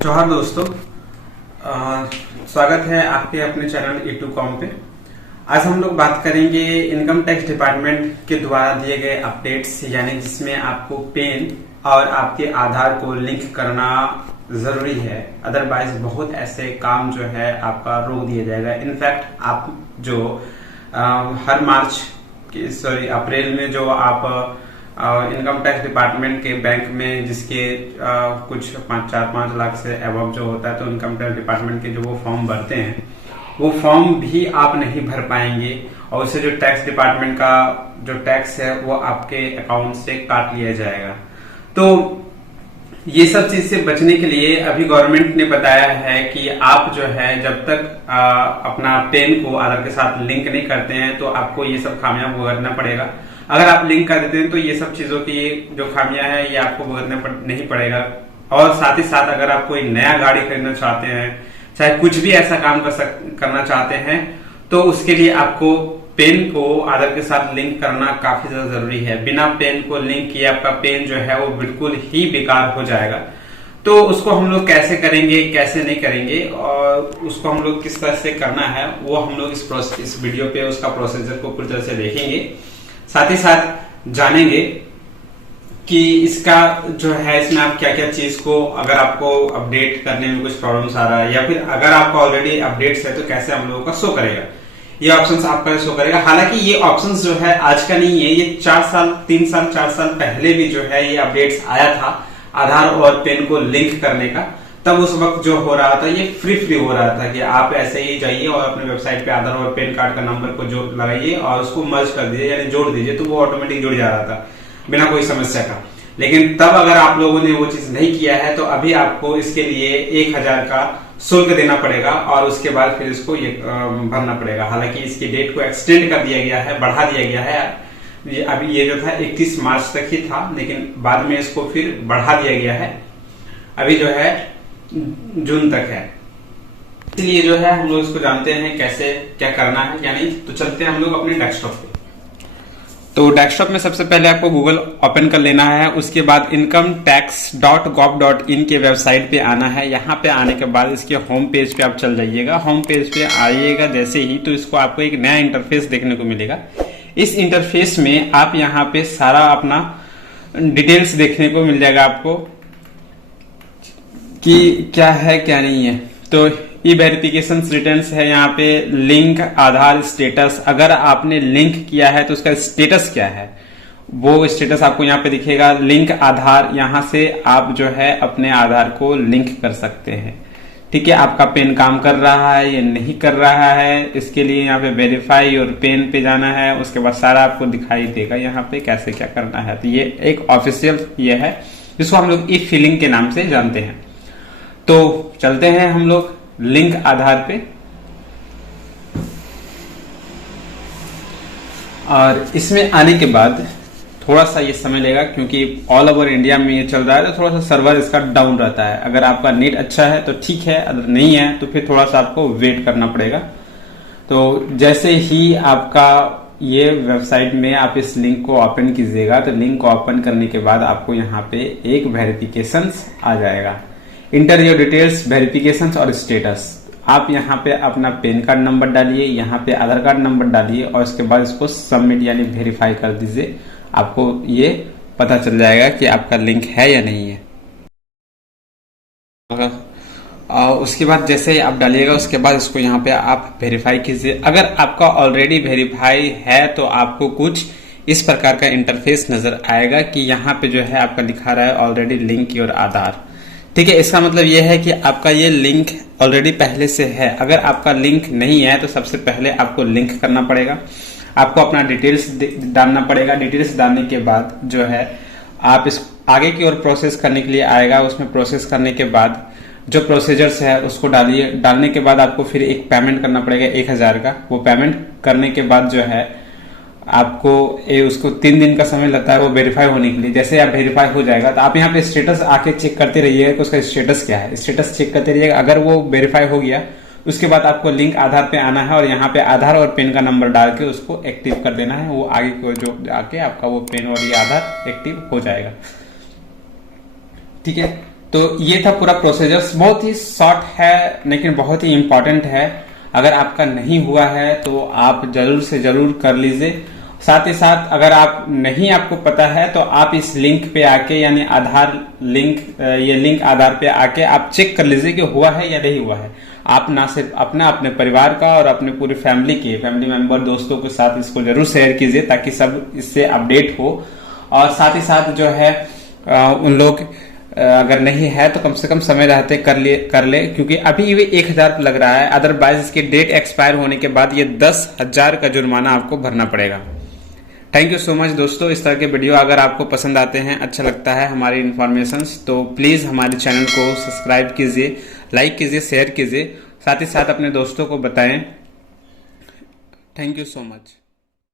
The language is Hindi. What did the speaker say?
जोहार दोस्तों, स्वागत है आपके अपने चैनल E2Com पे। आज हम लोग बात करेंगे इनकम टैक्स डिपार्टमेंट के द्वारा दिए गए अपडेट्स, यानी जिसमें आपको पेन और आपके आधार को लिंक करना जरूरी है। अदरवाइज बहुत ऐसे काम जो है आपका रोक दिया जाएगा। इनफैक्ट आप जो हर मार्च अप्रैल में जो आप इनकम टैक्स डिपार्टमेंट के बैंक में जिसके कुछ 4-5 लाख से अबव जो होता है, तो इनकम टैक्स डिपार्टमेंट के जो वो फॉर्म भरते हैं वो फॉर्म भी आप नहीं भर पाएंगे और उससे जो टैक्स डिपार्टमेंट का जो टैक्स है वो आपके अकाउंट से काट लिया जाएगा। तो ये सब चीज से बचने के लिए अभी गवर्नमेंट ने बताया है कि आप जो है जब तक अपना पेन को आधार के साथ लिंक नहीं करते हैं तो आपको ये सब खामियां भुगतना पड़ेगा। अगर आप लिंक कर देते हैं तो ये सब चीजों की जो खामियां हैं ये आपको भुगतना नहीं पड़ेगा। और साथ ही साथ अगर आप कोई नया गाड़ी खरीदना चाहते हैं, चाहे कुछ भी ऐसा काम करना चाहते हैं, तो उसके लिए आपको पेन को आधार के साथ लिंक करना काफी ज्यादा जरूरी है। बिना पेन को लिंक किए आपका पेन जो है वो बिल्कुल ही बेकार हो जाएगा। तो उसको हम लोग कैसे करेंगे, कैसे नहीं करेंगे और उसको हम लोग किस तरह से करना है, वो हम लोग इस वीडियो पे उसका प्रोसीजर को पूरी तरह से देखेंगे। साथ ही साथ जानेंगे कि इसका जो है इसमें आप क्या क्या चीज को, अगर आपको अपडेट करने में कुछ प्रॉब्लम्स आ रहा है या फिर अगर आपका ऑलरेडी अपडेट्स है तो कैसे हम लोगों का शो करेगा, ये ऑप्शंस आपका शो करेगा। हालांकि ये ऑप्शंस जो है आज का नहीं है, ये 3 साल 4 साल पहले भी जो है ये अपडेट्स आया था आधार और पेन को लिंक करने का। तब उस वक्त जो हो रहा था ये फ्री हो रहा था कि आप ऐसे ही जाइए और अपने वेबसाइट पे आधार और पेन कार्ड का नंबर को जो लगाइए और उसको मर्ज कर दीजिए, यानी जोड़ दीजिए, तो वो ऑटोमेटिक जुड़ जा रहा था बिना कोई समस्या का। लेकिन तब अगर आप लोगों ने वो चीज नहीं किया है तो अभी आपको इसके लिए 1000 का शुल्क देना पड़ेगा और उसके बाद फिर इसको ये भरना पड़ेगा। हालांकि इसकी डेट को एक्सटेंड कर दिया गया है, बढ़ा दिया गया है। अभी ये जो था 31 मार्च तक ही था, लेकिन बाद में इसको फिर बढ़ा दिया गया है, अभी जो है जून तक है। इसलिए जो है हम लोग इसको जानते हैं कैसे क्या करना है या नहीं। तो चलते हैं हम लोग अपने डेस्कटॉप पे। तो डेस्कटॉप में सबसे पहले आपको गूगल ओपन कर लेना है। उसके बाद incometax.gov.in के वेबसाइट पे आना है। यहाँ पे आने के बाद इसके होम पेज पे आप चल जाइएगा। होम पेज पे आइएगा जैसे ही, तो इसको आपको एक नया इंटरफेस देखने को मिलेगा। इस इंटरफेस में आप यहाँ पे सारा अपना डिटेल्स देखने को मिल जाएगा आपको कि क्या है क्या नहीं है। तो ई वेरिफिकेशन रिटर्न्स है, यहाँ पे लिंक आधार स्टेटस, अगर आपने लिंक किया है तो उसका स्टेटस क्या है वो स्टेटस आपको यहाँ पे दिखेगा। लिंक आधार, यहाँ से आप जो है अपने आधार को लिंक कर सकते हैं। ठीक है, आपका पेन काम कर रहा है या नहीं कर रहा है, इसके लिए यहाँ पे वेरीफाई और पेन पे जाना है। उसके बाद सारा आपको दिखाई देगा यहाँ पे कैसे क्या करना है। तो ये एक ऑफिशियल ये है, जिसको हम लोग ई फिलिंग के नाम से जानते हैं। तो चलते हैं हम लोग लिंक आधार पे, और इसमें आने के बाद थोड़ा सा ये समय लेगा क्योंकि ऑल ओवर इंडिया में ये चल रहा है, तो थोड़ा सा सर्वर इसका डाउन रहता है। अगर आपका नेट अच्छा है तो ठीक है, अगर नहीं है तो फिर थोड़ा सा आपको वेट करना पड़ेगा। तो जैसे ही आपका ये वेबसाइट में आप इस लिंक को ओपन कीजिएगा, तो लिंक को ओपन करने के बाद आपको यहाँ पे एक वेरिफिकेशन आ जाएगा, इंटर योर डिटेल्स, वेरिफिकेशन और स्टेटस। आप यहाँ पे अपना पेन कार्ड नंबर डालिए, यहाँ पे आधार कार्ड नंबर डालिए और उसके बाद इसको सबमिट यानी वेरीफाई कर दीजिए। आपको ये पता चल जाएगा कि आपका लिंक है या नहीं है। उसके बाद जैसे ही आप डालिएगा उसके बाद इसको यहाँ पे आप वेरीफाई कीजिए। अगर आपका ऑलरेडी वेरीफाई है तो आपको कुछ इस प्रकार का इंटरफेस नजर आएगा कि यहाँ पे जो है आपका दिखा रहा है ऑलरेडी लिंक योर आधार। ठीक है, इसका मतलब यह है कि आपका ये लिंक ऑलरेडी पहले से है। अगर आपका लिंक नहीं है तो सबसे पहले आपको लिंक करना पड़ेगा, आपको अपना डिटेल्स डालना पड़ेगा। डिटेल्स डालने के बाद जो है आप इस आगे की ओर प्रोसेस करने के लिए आएगा। उसमें प्रोसेस करने के बाद जो प्रोसीजर्स है उसको डालिए। डालने के बाद आपको फिर एक पेमेंट करना पड़ेगा 1000 का। वो पेमेंट करने के बाद जो है आपको उसको 3 दिन का समय लगता है वो वेरीफाई होने के लिए। जैसे आप वेरीफाई हो जाएगा तो आप यहाँ पे स्टेटस आके चेक करते रहिएगा कि उसका स्टेटस क्या है। स्टेटस चेक करते रहिएगा, अगर वो वेरीफाई हो गया उसके बाद आपको लिंक आधार पे आना है और यहाँ पे आधार और पेन का नंबर डाल के उसको एक्टिव कर देना है। वो आगे को जो आके आपका वो पेन और ये आधार एक्टिव हो जाएगा। ठीक है, तो ये था पूरा प्रोसीजर, बहुत ही शॉर्ट है लेकिन बहुत ही इंपॉर्टेंट है। अगर आपका नहीं हुआ है तो आप जरूर से जरूर कर लीजिए। साथ ही साथ अगर आप नहीं आपको पता है तो आप इस लिंक पे आके, यानी आधार लिंक, ये लिंक आधार पे आके आप चेक कर लीजिए कि हुआ है या नहीं हुआ है। आप ना सिर्फ अपने परिवार का और अपने पूरी फैमिली मेंबर, दोस्तों के साथ इसको जरूर शेयर कीजिए ताकि सब इससे अपडेट हो। और साथ ही साथ जो है उन लोग अगर नहीं है तो कम से कम समय रहते कर ले, क्योंकि अभी ये 1000 लग रहा है, अदरवाइज इसकी डेट एक्सपायर होने के बाद ये 10,000 का जुर्माना आपको भरना पड़ेगा। थैंक यू सो मच दोस्तों। इस तरह के वीडियो अगर आपको पसंद आते हैं, अच्छा लगता है हमारी इन्फॉर्मेशंस, तो प्लीज हमारे चैनल को सब्सक्राइब कीजिए, लाइक कीजिए, शेयर कीजिए, साथ ही साथ अपने दोस्तों को बताएं। Thank you so much.